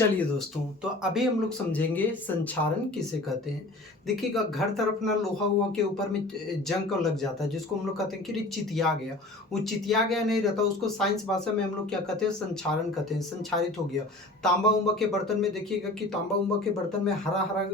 चलिए दोस्तों, तो अभी हम लोग समझेंगे संक्षारण किसे कहते हैं। देखिएगा, घर तरफ ना लोहा हुआ के ऊपर में जंग लग जाता है, जिसको हम लोग कहते हैं कि रे चितिया गया। वो चितिया गया नहीं रहता, उसको साइंस भाषा में हम लोग क्या कहते हैं, संक्षारण कहते हैं, संक्षारित हो गया। तांबा उंबा के बर्तन में देखिएगा कि तांबा उंबा के बर्तन में हरा हरा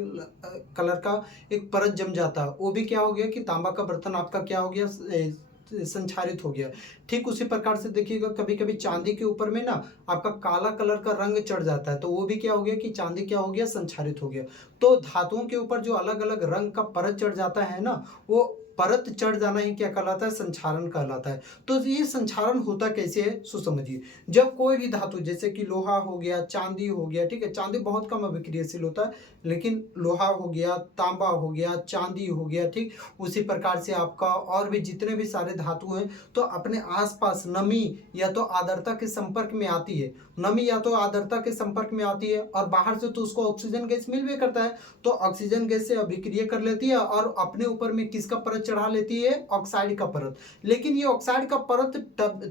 कलर का एक परत जम जाता है, वो भी क्या हो गया कि तांबा का बर्तन आपका क्या हो गया, संक्षारित हो गया। ठीक उसी प्रकार से देखिएगा, कभी कभी चांदी के ऊपर में ना आपका काला कलर का रंग चढ़ जाता है, तो वो भी क्या हो गया कि चांदी क्या हो गया, संक्षारित हो गया। तो धातुओं के ऊपर जो अलग अलग रंग का परत चढ़ जाता है ना, वो परत चढ़ जाना ही क्या कहलाता है, संक्षारण कहलाता है। तो ये संक्षारण होता कैसे है, सो समझिए। जब कोई भी धातु जैसे कि लोहा हो गया, चांदी हो गया, ठीक है, चांदी बहुत कम अभिक्रियाशील होता है, लेकिन लोहा हो गया, तांबा हो गया, चांदी हो गया, ठीक उसी प्रकार से आपका और भी जितने भी सारे धातु हैं, तो अपने आसपास नमी या तो आर्द्रता के संपर्क में आती है। नमी या तो आर्द्रता के संपर्क में आती है और बाहर से तो उसको ऑक्सीजन गैस मिल भी करता है, तो ऑक्सीजन गैस से अभिक्रिया कर लेती है और अपने ऊपर में किसका परत चढ़ा लेती है, ऑक्साइड का परत। लेकिन ये ऑक्साइड का परत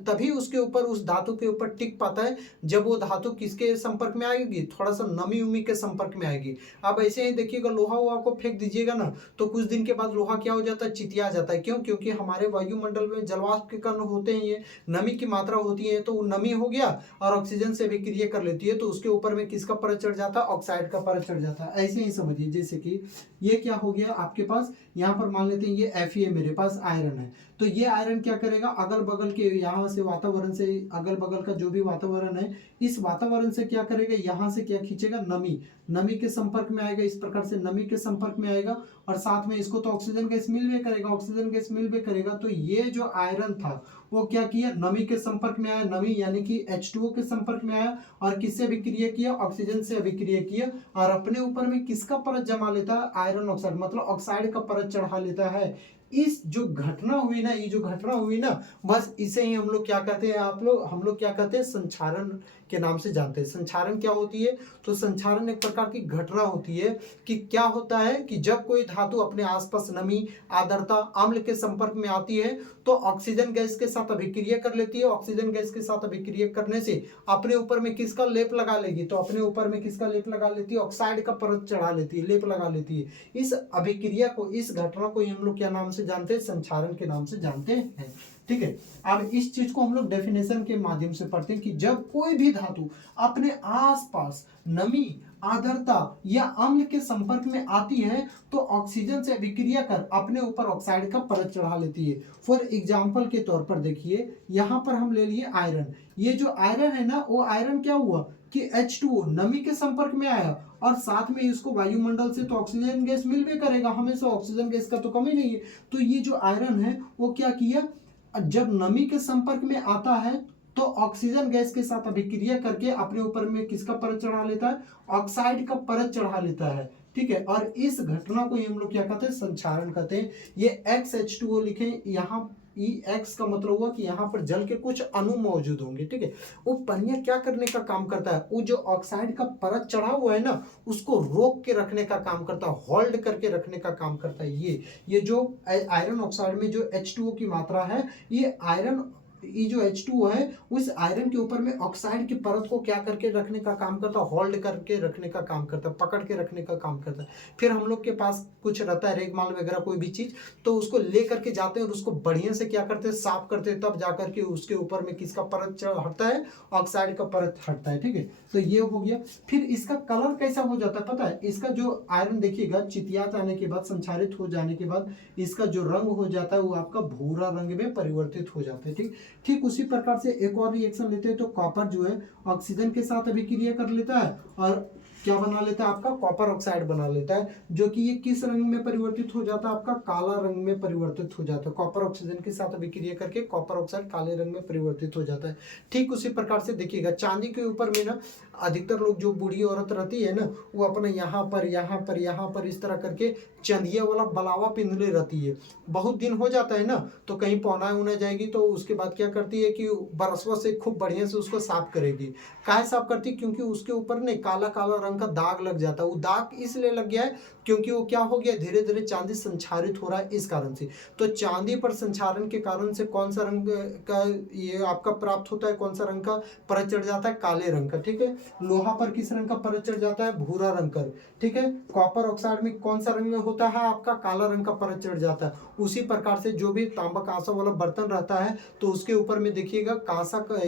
तभी उसके ऊपर, उस धातु के ऊपर टिक पाता है जब वो धातु किसके संपर्क में आएगी, थोड़ा सा नमी उमी के संपर्क में आएगी। अब ऐसे ही देखिएगा, लोहा वोहा को फेंक दीजिएगा ना, तो कुछ दिन के बाद लोहा क्या हो जाता है, चितिया जाता है। क्यों? क्योंकि हमारे वायुमंडल में जलवाष्प के कण होते हैं, ये नमी की मात्रा होती है, तो वो नमी हो गया और ऑक्सीजन से अभिक्रिया कर लेती है, तो उसके ऊपर में किसका परत चढ़ जाता है, ऑक्साइड का परत चढ़ जाता है। ऐसे ही समझिए, जैसे कि ये क्या हो गया आपके पास, यहाँ पर मान लेते हैं ये Fe मेरे पास आयरन है, तो ये आयरन क्या करेगा, अगल बगल के यहाँ से वातावरण से, अगल बगल का जो भी वातावरण है, इस वातावरण से क्या करेगा, यहाँ से क्या खींचेगा, नमी, नमी के संपर्क में आएगा। इस प्रकार से नमी के संपर्क में आएगा और साथ में इसको तो ऑक्सीजन गैस मिल भी करेगा, ऑक्सीजन गैस मिल भी करेगा। तो ये जो आयरन था वो क्या किया, नमी के संपर्क में आया, नमी यानी कि H2O के संपर्क में आया और किससे अभिक्रिया किया, ऑक्सीजन से अभिक्रिया किया और अपने ऊपर में किसका परत जमा लेता है, आयरन ऑक्साइड, मतलब ऑक्साइड का परत चढ़ा लेता है। इस जो घटना हुई ना, ये जो घटना हुई ना, बस इसे ही हम लोग क्या कहते हैं, हम लोग क्या कहते हैं, संक्षारण के नाम से जानते हैं। संक्षारण क्या होती है, तो संक्षारण एक प्रकार की घटना होती है कि क्या होता है कि जब कोई धातु अपने आसपास नमी, आर्द्रता, अम्ल के संपर्क में आती है, तो ऑक्सीजन गैस के साथ अभिक्रिया कर लेती है। ऑक्सीजन गैस के साथ अभिक्रिया करने से अपने ऊपर में किसका लेप लगा लेगी, तो अपने ऊपर में किसका लेप लगा लेती है, ऑक्साइड का परत चढ़ा लेती है, लेप लगा लेती है। इस अभिक्रिया को, इस घटना को हम लोग क्या नाम से जानते हैं, संक्षारण के नाम से जानते हैं। ठीक है, अब इस चीज को हम लोग डेफिनेशन के माध्यम से पढ़ते हैं कि जब कोई भी धातु अपने आसपास नमी, आर्द्रता या अम्ल के संपर्क में आती है, तो ऑक्सीजन से अभिक्रिया कर अपने ऊपर ऑक्साइड का परत चढ़ा लेती है। फॉर एग्जाम्पल के तौर पर देखिए, यहाँ पर हम ले लिए आयरन। ये जो आयरन है ना, वो आयरन क्या हुआ कि H2O नमी के संपर्क में आया और साथ में इसको वायुमंडल से तो ऑक्सीजन गैस मिल भी करेगा, हमेशा ऑक्सीजन गैस का तो कमी नहीं है। तो ये जो आयरन है वो क्या किया, जब नमी के संपर्क में आता है तो ऑक्सीजन गैस के साथ अभिक्रिया करके अपने ऊपर में किसका परत चढ़ा लेता है, ऑक्साइड का परत चढ़ा लेता है। ठीक है, और इस घटना को हम लोग क्या कहते हैं, संक्षारण कहते हैं। ये XH2O लिखें, यहाँ X का मतलब हुआ कि यहाँ पर जल के कुछ अणु मौजूद होंगे। ठीक है, वो पनिया क्या करने का काम करता है, वो जो ऑक्साइड का परत चढ़ा हुआ है ना, उसको रोक के रखने का काम करता है, होल्ड करके रखने का काम करता है। ये जो आयरन ऑक्साइड में जो H2O की मात्रा है, ये जो H2O है, उस आयरन के ऊपर में ऑक्साइड की परत को क्या करके रखने का काम करता है, होल्ड करके रखने का काम करता है, पकड़ के रखने का काम करता है। फिर हम लोग के पास कुछ रहता है, रेगमाल वगैरह कोई भी चीज, तो उसको ले करके जाते हैं और उसको बढ़िया से क्या करते हैं, साफ करते हैं, तब जाकर के उसके ऊपर में किसका परत हटता है, ऑक्साइड का परत हटता है। ठीक है, तो ये हो गया। फिर इसका कलर कैसा हो जाता है पता है, इसका जो आयरन देखिएगा, चितिया जाने के बाद, संक्षारित हो जाने के बाद इसका जो रंग हो जाता है वो आपका भूरा रंग में परिवर्तित हो जाता है। ठीक उसी प्रकार से एक और रिएक्शन लेते हैं, तो कॉपर जो है ऑक्सीजन के साथ अभिक्रिया कर लेता है और क्या बना लेता है, आपका कॉपर ऑक्साइड बना लेता है, जो कि ये किस रंग में परिवर्तित हो जाता है, आपका काला रंग में परिवर्तित हो जाता है। कॉपर ऑक्सीजन के साथ अभिक्रिया करके कॉपर ऑक्साइड काले रंग में परिवर्तित हो जाता है। ठीक उसी प्रकार से देखिएगा, चांदी के ऊपर में ना अधिकतर लोग, जो बूढ़ी औरत रहती है ना, वो अपने यहाँ पर इस तरह करके चंदिया वाला बलावा पिंधले रहती है। बहुत दिन हो जाता है ना, तो कहीं पौना उना जाएगी, तो उसके बाद क्या करती है कि बरसवा से खूब बढ़िया से उसको साफ करेगी। काहे साफ करती, क्योंकि उसके ऊपर ने काला काला रंग रंग का दाग लग जाता है। वो दाग इसलिए लग गया है क्योंकि वो क्या हो गया, धीरे धीरे चांदी संक्षारित हो रहा है इस कारण से। तो चांदी पर संक्षारण के कारण से कौन सा रंग का ये आपका प्राप्त होता है, कौन सा रंग का परत चढ़ जाता है, काले रंग का, ठीक है। लोहा पर किस रंग का परत चढ़ जाता है, भूरा रंग का, ठीक है। कॉपर ऑक्साइड में कौन सा रंग होता है आपका, काला रंग का परत चढ़ जाता है। उसी प्रकार से जो भी तांबा कांसा वाला बर्तन रहता है तो उसके ऊपर में देखिएगा कांसा का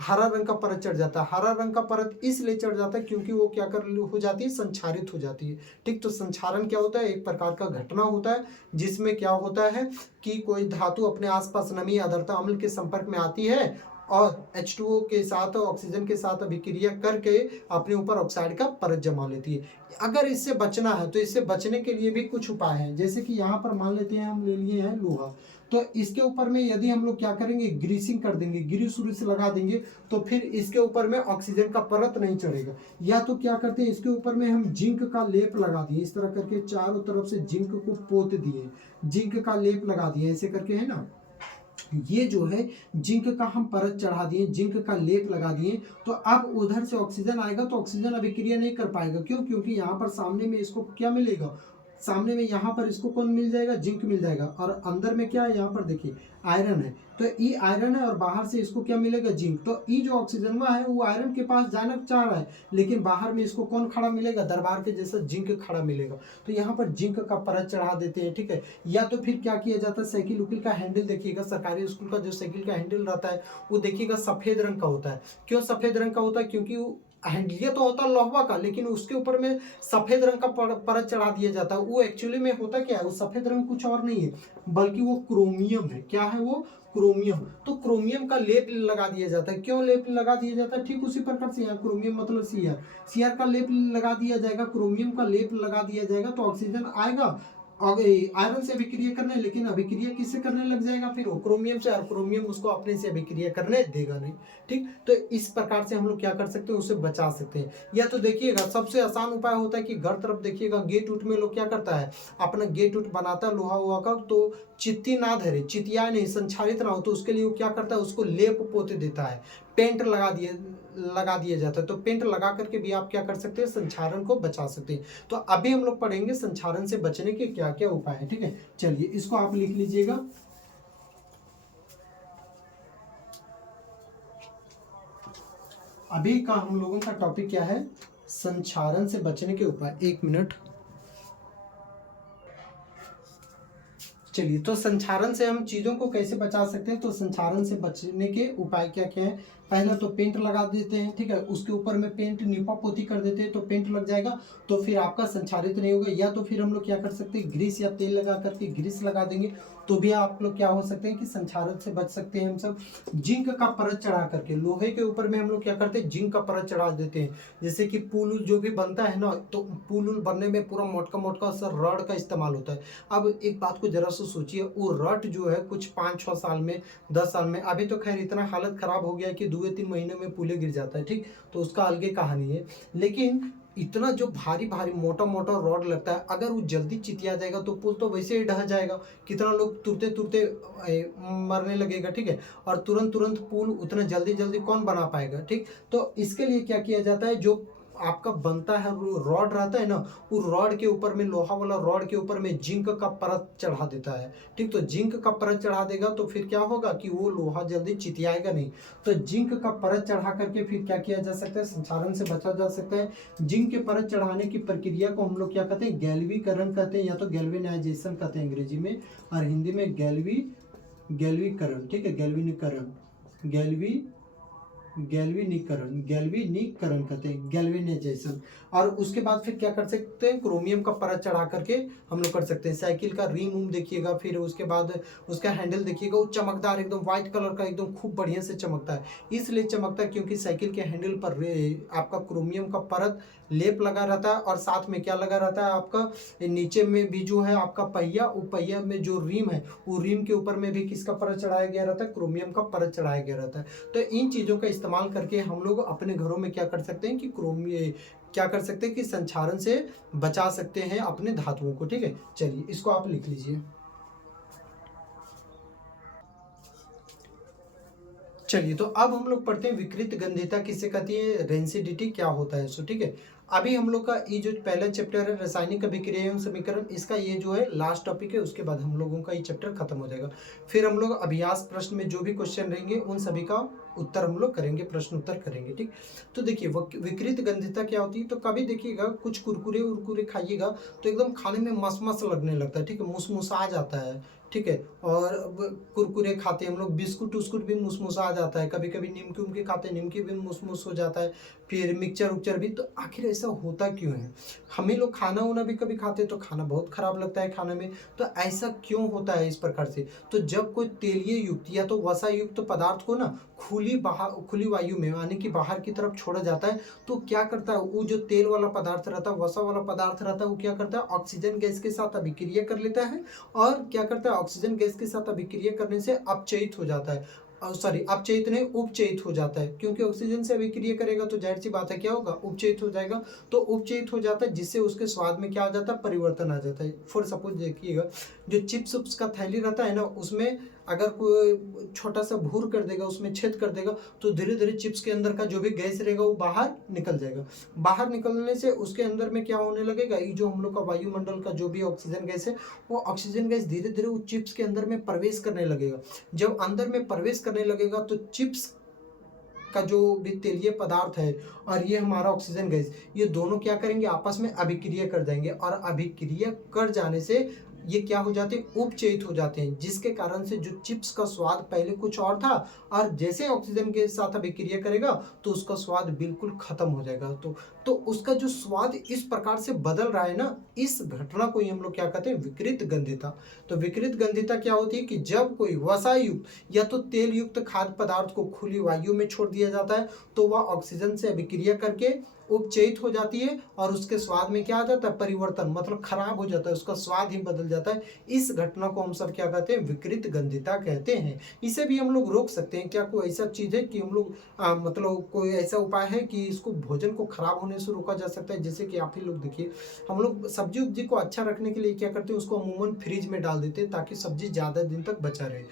हरा रंग का परत चढ़ जाता है। हरा रंग का परत इसलिए चढ़ जाता है क्योंकि वो क्या कर हो जाती है, संक्षारित हो जाती है, ठीक। तो संक्षारण क्या होता है, एक प्रकार का घटना होता है जिसमें क्या होता है कि कोई धातु अपने आसपास नमी आर्द्रता अम्ल के संपर्क में आती है और H2O के साथ ऑक्सीजन के साथ अभिक्रिया करके अपने ऊपर ऑक्साइड का परत जमा लेती है। अगर इससे बचना है तो इससे बचने के लिए भी कुछ उपाय हैं, जैसे कि यहाँ पर मान लेते हैं हम ले लिए हैं लोहा, तो इसके ऊपर में यदि हम लोग क्या करेंगे, ग्रीसिंग कर देंगे, ग्रीस उरीस लगा देंगे तो फिर इसके ऊपर में ऑक्सीजन का परत नहीं चढ़ेगा। या तो क्या करते हैं, इसके ऊपर में हम जिंक का लेप लगा दिए, इस तरह करके चारों तरफ से जिंक को पोत दिए, जिंक का लेप लगा दिए ऐसे करके, है ना। ये जो है जिंक का हम परत चढ़ा दिए, जिंक का लेप लगा दिए, तो अब उधर से ऑक्सीजन आएगा तो ऑक्सीजन अभिक्रिया नहीं कर पाएगा। क्यों, क्योंकि यहाँ पर सामने में इसको क्या मिलेगा, सामने में यहाँ पर इसको कौन मिल जाएगा, जिंक मिल जाएगा। और अंदर में क्या है, यहाँ पर देखिए आयरन है, तो ई आयरन है और बाहर से इसको क्या मिलेगा, जिंक। तो ई जो ऑक्सीजन है वो आयरन के पास जाना चाह रहा है, लेकिन बाहर में इसको कौन खड़ा मिलेगा, दरबार के जैसा जिंक खड़ा मिलेगा। तो यहाँ पर जिंक का परत चढ़ा देते हैं, ठीक है। या तो फिर क्या किया जाता है, साइकिल उकिल का हैंडल देखिएगा, सरकारी स्कूल का जो साइकिल का हैंडल रहता है वो देखिएगा सफेद रंग का होता है। क्यों सफेद रंग का होता है, क्योंकि वो हैंडलिया तो होता है लोहा का, लेकिन उसके ऊपर में सफेद रंग का परत चढ़ा दिया जाता है। वो एक्चुअली में होता क्या है, वो सफेद रंग कुछ और नहीं है बल्कि वो क्रोमियम है। क्या है वो, क्रोमियम। तो क्रोमियम का लेप लगा दिया जाता है। क्यों लेप लगा दिया जाता है, ठीक उसी प्रकार से यहाँ क्रोमियम मतलब सीआर, सीआर का लेप लगा दिया जाएगा, क्रोमियम का लेप लगा दिया जाएगा तो ऑक्सीजन आएगा और आयरन से अभिक्रिया करने, लेकिन अभिक्रिया किससे करने लग जाएगा, फिर वो क्रोमियम से, और क्रोमियम उसको अपने से अभिक्रिया करने देगा नहीं, ठीक। तो इस प्रकार से हम लोग क्या कर सकते हैं, उसे बचा सकते हैं। या तो देखिएगा सबसे आसान उपाय होता है कि घर तरफ देखिएगा गेट उट में लोग क्या करता है, अपना गेट उट बनाता है लोहा हुआ का, तो चित्ती ना धरे, चितिया नहीं, संक्षारित ना हो, तो उसके लिए वो क्या करता है, उसको लेप पोते देता है, पेंट लगा दिया जाता है। तो पेंट लगा करके भी आप क्या कर सकते हैं, संक्षारण को बचा सकते हैं। तो अभी हम लोग पढ़ेंगे संक्षारण से बचने के क्या क्या उपाय है, ठीक है। चलिए इसको आप लिख लीजिएगा। अभी का हम लोगों का टॉपिक क्या है, संक्षारण से बचने के उपाय। एक मिनट, चलिए। तो संक्षारण से हम चीज़ों को कैसे बचा सकते हैं, तो संक्षारण से बचने के उपाय क्या क्या है। पहला तो पेंट लगा देते हैं, ठीक है, उसके ऊपर में पेंट निपा पोती कर देते हैं तो पेंट लग जाएगा, तो फिर आपका संक्षारित नहीं होगा। या तो फिर हम लोग क्या कर सकते हैं, ग्रीस या तेल लगा करके ग्रीस लगा देंगे तो भी आप लोग क्या हो सकते हैं कि संक्षारित से बच सकते हैं हम सब। जिंक का परत चढ़ा करके, लोहे के ऊपर में हम लोग क्या करते हैं, जिंक का परत चढ़ा देते हैं। जैसे कि पुल जो भी बनता है ना, तो पुल बनने में पूरा मोटका मोटका सा रॉड का इस्तेमाल होता है। अब एक बात को जरा सा सोचिए, वो रॉड जो है कुछ 5-6 साल में, 10 साल में, अभी तो खैर इतना हालत खराब हो गया कि 2-3 महीने में पुले गिर जाता है, ठीक। तो उसका अलग कहानी है, लेकिन इतना जो भारी भारी मोटा मोटा रॉड लगता है, अगर वो जल्दी चितिया जाएगा तो पुल तो वैसे ही ढह जाएगा, कितना लोग तुरते तुरते मरने लगेगा, ठीक है। और तुरंत तुरंत पुल उतना जल्दी जल्दी कौन बना पाएगा, ठीक। तो इसके लिए क्या किया जाता है, जो आपका बनता है रॉड रहता है ना, वो रॉड के ऊपर में, लोहा वाला रॉड के ऊपर में जिंक का परत चढ़ा देता है, ठीक। तो जिंक का परत चढ़ा देगा तो फिर क्या होगा कि वो लोहा जल्दी चितियाएगा नहीं। तो जिंक का परत चढ़ा करके फिर क्या किया जा सकता है, संक्षारण से बचा जा सकता है। जिंक के परत चढ़ाने की प्रक्रिया को हम लोग क्या कहते हैं, गैल्वीकरण कहते हैं, या तो गैल्वेनाइजेशन कहते हैं अंग्रेजी में, और हिंदी में गैल्वीकरण, ठीक है, गैल्वेनिकरण कहते हैं, गैल्वेनाइजेशन। और उसके बाद फिर क्या कर सकते हैं, क्रोमियम का परत चढ़ा करके हम लोग कर सकते हैं। साइकिल का रिम देखिएगा, फिर उसके बाद उसका हैंडल देखिएगा, वो चमकदार एकदम व्हाइट कलर का, एकदम खूब बढ़िया से चमकता है। इसलिए चमकता है क्योंकि साइकिल के हैंडल पर आपका क्रोमियम का परत लेप लगा रहता है, और साथ में क्या लगा रहता है आपका, नीचे में भी जो है आपका पहिया, वो पहिया में जो रिम है, वो रिम के ऊपर में भी किसका परत चढ़ाया गया रहता है, क्रोमियम का परत चढ़ाया गया रहता है। तो इन चीज़ों का इस्तेमाल करके हम लोग अपने घरों में क्या कर सकते हैं कि क्या कर सकते हैं कि संक्षारण से बचा सकते हैं अपने धातुओं को, ठीक है। चलिए इसको आप लिख लीजिए। चलिए तो अब हम लोग पढ़ते हैं विकृत गंधिता किसे कहती है, रेंसिडिटी क्या होता है सो, ठीक है। अभी हम लोग का ये जो पहला चैप्टर है रासायनिक अभिक्रिया एवं समीकरण, इसका ये जो है लास्ट टॉपिक है, उसके बाद हम लोगों का ये चैप्टर खत्म हो जाएगा। फिर हम लोग अभ्यास प्रश्न में जो भी क्वेश्चन रहेंगे उन सभी का उत्तर हम लोग करेंगे, प्रश्न उत्तर करेंगे, ठीक। तो देखिए विकृत गंधिता क्या होती है, तो कभी देखिएगा कुछ कुरकुरे उरकुरे खाइएगा तो एकदम खाने में मस मस लगने लगता है, ठीक है, मुसमुसा जाता है, ठीक है। और कुरकुरे खाते हैं हम लोग, बिस्कुट उस्कुट भी मुसमुसा जाता है, कभी कभी निमकी उमकी खाते हैं, निमकी भी मुसमुस हो जाता है, फिर मिक्सचर उक्चर भी। तो आखिर ऐसा होता क्यों है? हमें लोग खाना वाना भी कभी खाते हैं तो खाना बहुत खराब लगता है खाने में, तो ऐसा क्यों होता है इस प्रकार से? तो जब कोई तेलीय युक्त या तो वसा युक्त पदार्थ को ना खुली वायु में यानी कि बाहर की तरफ छोड़ा जाता है, तो क्या करता है वो जो तेल वाला पदार्थ रहता है, वसा वाला पदार्थ रहता है, वो क्या करता है ऑक्सीजन गैस के साथ अभिक्रिया कर लेता है, और क्या करता है ऑक्सीजन गैस के साथ अभिक्रिया करने से अपचयित हो जाता है, सॉरी अपचयित नहीं उपचयित हो जाता है, क्योंकि ऑक्सीजन से अभिक्रिया करेगा तो जाहिर सी बात है क्या होगा, उपचयित हो जाएगा। तो उपचयित हो जाता है जिससे उसके स्वाद में क्या आ जाता है, परिवर्तन आ जाता है। फॉर सपोज देखिएगा जो चिप्स उप्स का थैली रहता है ना, उसमें अगर कोई छोटा सा भूर कर देगा, उसमें छेद कर देगा, तो धीरे धीरे चिप्स के अंदर का जो भी गैस रहेगा वो बाहर निकल जाएगा। बाहर निकलने से उसके अंदर में क्या होने लगेगा, ये जो हम लोग का वायुमंडल का जो भी ऑक्सीजन गैस है, वो ऑक्सीजन गैस धीरे धीरे वो चिप्स के अंदर में प्रवेश करने लगेगा। जब अंदर में प्रवेश करने लगेगा तो चिप्स का जो भी तेलीय पदार्थ है और ये हमारा ऑक्सीजन गैस, ये दोनों क्या करेंगे, आपस में अभिक्रिया कर जाएंगे, और अभिक्रिया कर जाने से ये क्या हो जाते हैं, उपचयित हो जाते हैं, जिसके कारण से जो चिप्स का स्वाद पहले कुछ और था, और जैसे ऑक्सीजन के साथ अभिक्रिया करेगा तो उसका स्वाद बिल्कुल खत्म हो जाएगा। तो उसका जो स्वाद इस प्रकार से बदल रहा है ना, इस घटना को ही हम लोग क्या कहते हैं, विकृत गंधिता। तो विकृत गंधिता क्या होती है कि जब कोई वसा युक्त या तो तेल युक्त खाद्य पदार्थ को खुली वायु में छोड़ दिया जाता है, तो वह ऑक्सीजन से अभिक्रिया करके उपचयित हो जाती है, और उसके स्वाद में क्या आ जाता है, परिवर्तन, मतलब खराब हो जाता है, उसका स्वाद ही बदल जाता है। इस घटना को हम सब क्या कहते हैं, विकृत गंधिता कहते हैं। इसे भी हम लोग रोक सकते हैं क्या? कोई ऐसा चीज है कि हम लोग मतलब कोई ऐसा उपाय है कि इसको भोजन को खराब होने से रोका जा सकता है? जैसे कि आप ही लोग देखिए, हम लोग सब्जी उब्जी को अच्छा रखने के लिए क्या करते हैं, उसको अमूमन फ्रिज में डाल देते हैं ताकि सब्जी ज्यादा दिन तक बचा रहे।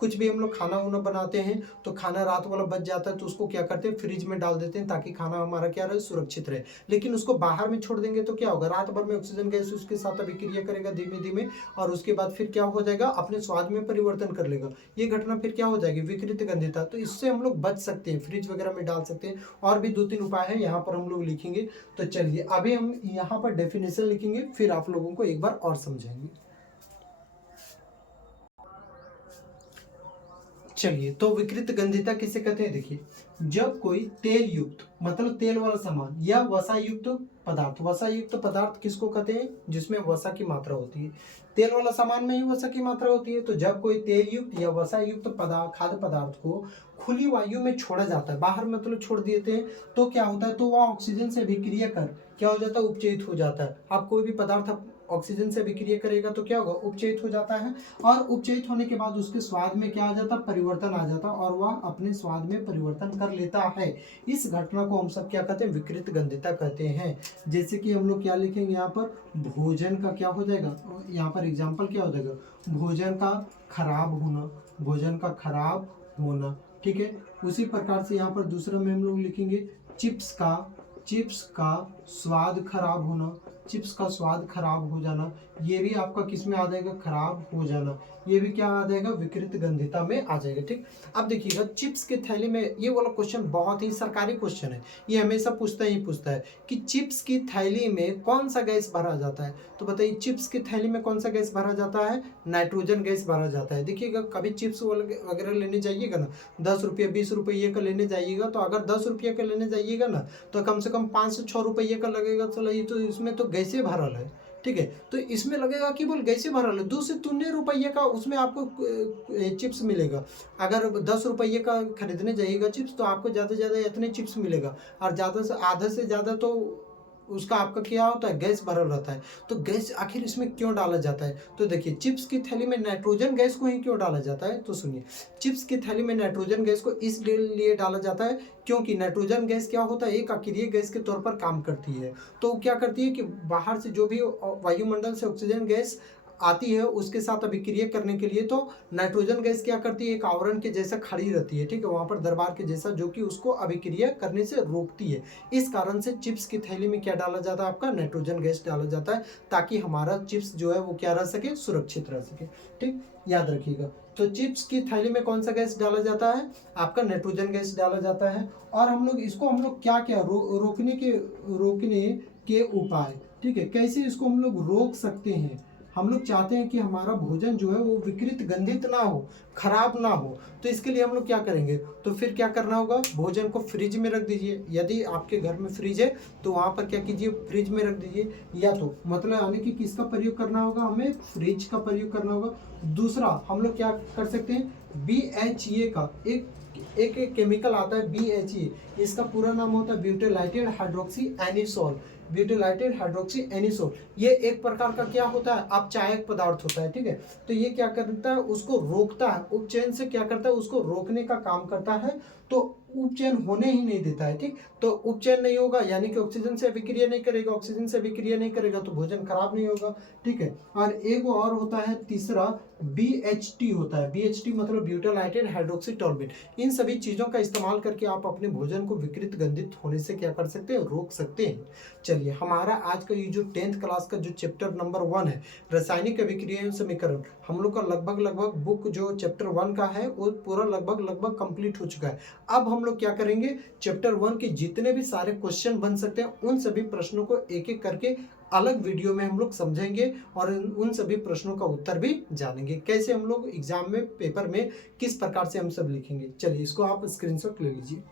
कुछ भी हम लोग खाना वाना बनाते हैं तो खाना रात वाला बच जाता है तो उसको क्या करते हैं, फ्रिज में डाल देते हैं ताकि खाना हमारा क्या रहे, सुरक्षित रहे। लेकिन उसको बाहर में छोड़ देंगे तो क्या होगा, रात भर में ऑक्सीजन गैस उसके साथ अभिक्रिया करेगा धीमे धीमे, और उसके बाद फिर क्या हो जाएगा, अपने स्वाद में परिवर्तन कर लेगा। ये घटना फिर क्या हो जाएगी, विकृत गंधिता। तो इससे हम लोग बच सकते हैं, फ्रिज वगैरह में डाल सकते हैं। और भी दो तीन उपाय है यहाँ पर हम लोग लिखेंगे। तो चलिए अभी हम यहाँ पर डेफिनेशन लिखेंगे, फिर आप लोगों को एक बार और समझाएंगे। चलिए, तो विकृत गंधिता किसे कहते हैं? देखिए, जब कोई तेल युक्त मतलब तेल वाला सामान या वसा युक्त पदार्थ, वसा युक्त पदार्थ किसको कहते हैं, जिसमें वसा की मात्रा होती है। तेल वाला सामान में ही वसा की मात्रा होती है। तो जब कोई तेल युक्त या वसा युक्त पदार्थ, खाद्य पदार्थ को खुली वायु में छोड़ा जाता है, बाहर मतलब छोड़ देते हैं, तो क्या होता है, तो वह ऑक्सीजन से अभिक्रिया कर क्या हो जाता है, उपचयित हो जाता है। आप कोई भी पदार्थ ऑक्सीजन से अभिक्रिया करेगा तो क्या होगा, उपचयित हो जाता है, और उपचयित होने के बाद उसके स्वाद में क्या आ जाता, परिवर्तन आ जाता, और वह अपने स्वाद में परिवर्तन कर लेता है। इस घटना को हम सब क्या कहते हैं, विकृत गंधिता कहते हैं। जैसे कि हम लोग क्या लिखेंगे यहाँ पर, भोजन का क्या हो जाएगा, यहाँ पर एग्जाम्पल क्या हो जाएगा, भोजन का खराब होना, भोजन का खराब होना, ठीक है। उसी प्रकार से यहाँ पर दूसरा में हम लोग लिखेंगे, चिप्स का स्वाद खराब होना, चिप्स का स्वाद खराब हो जाना, ये भी आपका किस में आ जाएगा, खराब हो जाना। ये भी क्या आ जाएगा, विकृत गंधिता में आ जाएगा, ठीक। अब देखिएगा, चिप्स के थैली में, ये वाला क्वेश्चन बहुत ही सरकारी क्वेश्चन है, ये हमेशा पूछता है कि चिप्स की थैली में कौन सा गैस भरा जाता है। तो बताइए, चिप्स की थैली में कौन सा गैस भरा जाता है, नाइट्रोजन गैस भरा जाता है। देखिएगा, कभी चिप्स वगैरह लेने जाइएगा ना, 10 रुपये 20 रुपये का लेने जाइएगा, तो अगर 10 रुपये का लेने जाइएगा ना, तो कम से कम 5 से 6 रुपये का लगेगा। चलो, ये तो इसमें तो गैसे भरल है, ठीक है। तो इसमें लगेगा कि बोल गैसे भरल है, 2 से 3 रुपये का उसमें आपको चिप्स मिलेगा। अगर 10 रुपये का खरीदने जाइएगा चिप्स, तो आपको ज़्यादा से ज़्यादा इतने चिप्स मिलेगा, और ज़्यादा से आधा से ज़्यादा तो उसका आपका क्या होता है, गैस भरल रहता है। तो गैस आखिर इसमें क्यों डाला जाता है? तो देखिए, चिप्स की थैली में नाइट्रोजन गैस को ही क्यों डाला जाता है, तो सुनिए, चिप्स की थैली में नाइट्रोजन गैस को इसलिए डाला जाता है क्योंकि नाइट्रोजन गैस क्या होता है, एक अकेरिय गैस के तौर पर काम करती है। तो क्या करती है कि बाहर से जो भी वायुमंडल से ऑक्सीजन गैस आती है उसके साथ अभिक्रिया करने के लिए, तो नाइट्रोजन गैस क्या करती है, एक आवरण के जैसा खड़ी रहती है, ठीक है, वहाँ पर दरबार के जैसा, जो कि उसको अभिक्रिया करने से रोकती है। इस कारण से चिप्स की थैली में क्या डाला जाता है, आपका नाइट्रोजन गैस डाला जाता है, ताकि हमारा चिप्स जो है वो क्या रह सके, सुरक्षित रह सके। ठीक, याद रखिएगा। तो चिप्स की थैली में कौन सा गैस डाला जाता है, आपका नाइट्रोजन गैस डाला जाता है। और हम लोग क्या क्या रोकने के उपाय, ठीक है, कैसे इसको हम लोग रोक सकते हैं। हम लोग चाहते हैं कि हमारा भोजन जो है वो विकृत गंधित ना हो, खराब ना हो, तो इसके लिए हम लोग क्या करेंगे, तो फिर क्या करना होगा, भोजन को फ्रिज में रख दीजिए। यदि आपके घर में फ्रिज है तो वहाँ पर क्या कीजिए, फ्रिज में रख दीजिए। या तो मतलब यानी कि किसका प्रयोग करना होगा, हमें फ्रिज का प्रयोग करना होगा। दूसरा हम लोग क्या कर सकते हैं, BHA का एक केमिकल आता है BHA, इसका पूरा नाम होता है butylated hydroxy anisole. Butylated hydroxy anisole ये एक प्रकार का क्या होता है, अपचायक पदार्थ होता है, ठीक है। तो ये क्या करता है, उसको रोकता है, उपचयन से क्या करता है, उसको रोकने का काम करता है, तो उपचयन होने ही नहीं देता है। ठीक, तो उपचयन नहीं होगा यानी कि ऑक्सीजन से अभिक्रिया नहीं करेगा, ऑक्सीजन से अभिक्रिया नहीं करेगा तो भोजन खराब नहीं होगा। ठीक है, और एक और होता है तीसरा, BHT होता है। BHT मतलब ब्यूटाइलेटेड हाइड्रोक्सी टॉल्बिन। इन सभी चीजों का इस्तेमाल करके आप अपने भोजन को विकृत गंधित होने से क्या कर सकते हैं, रोक सकते हैं। चलिए, हमारा आज का ये जो 10th क्लास का जो चैप्टर नंबर 1 है, रासायनिक अभिक्रियाएं समीकरण, हम लोग का लगभग बुक जो चैप्टर 1 का है वो पूरा लगभग कंप्लीट हो चुका है। अब हम लोग क्या करेंगे, चैप्टर 1 के जितने भी सारे क्वेश्चन बन सकते हैं उन सभी प्रश्नों को एक एक करके अलग वीडियो में हम लोग समझेंगे और उन सभी प्रश्नों का उत्तर भी जानेंगे, कैसे हम लोग एग्जाम में पेपर में किस प्रकार से हम सब लिखेंगे। चलिए, इसको आप स्क्रीनशॉट ले लीजिए।